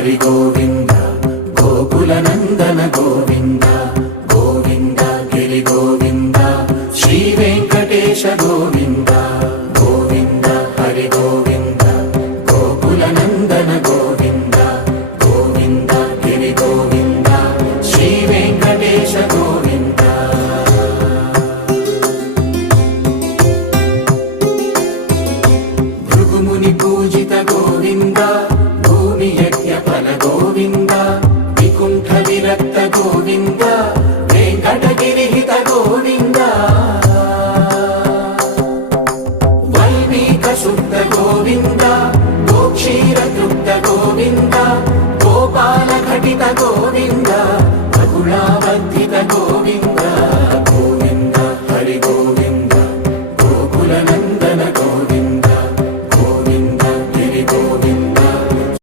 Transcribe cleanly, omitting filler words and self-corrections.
హరి గోవింద గోకుల నందన గోవింద గోవింద గిరి గోవింద శ్రీ వెంకటేశ గోవింద గోవింద హరి గోవింద గోకుల నందన గోవింద గోవింద గిరి గోవింద శ్రీ వెంకటేశ గోవింద భృగుముని పూజిత గోవింద భూమి యజ్ఞ ఫల గోవింద వికుంఠ విరక్త గోవింద వెంకటగిరిహిత గోవింద వల్మీక శుద్ధ గోవింద గోక్షీర తృప్త గోవింద గోపాల ఘటిత గోవింద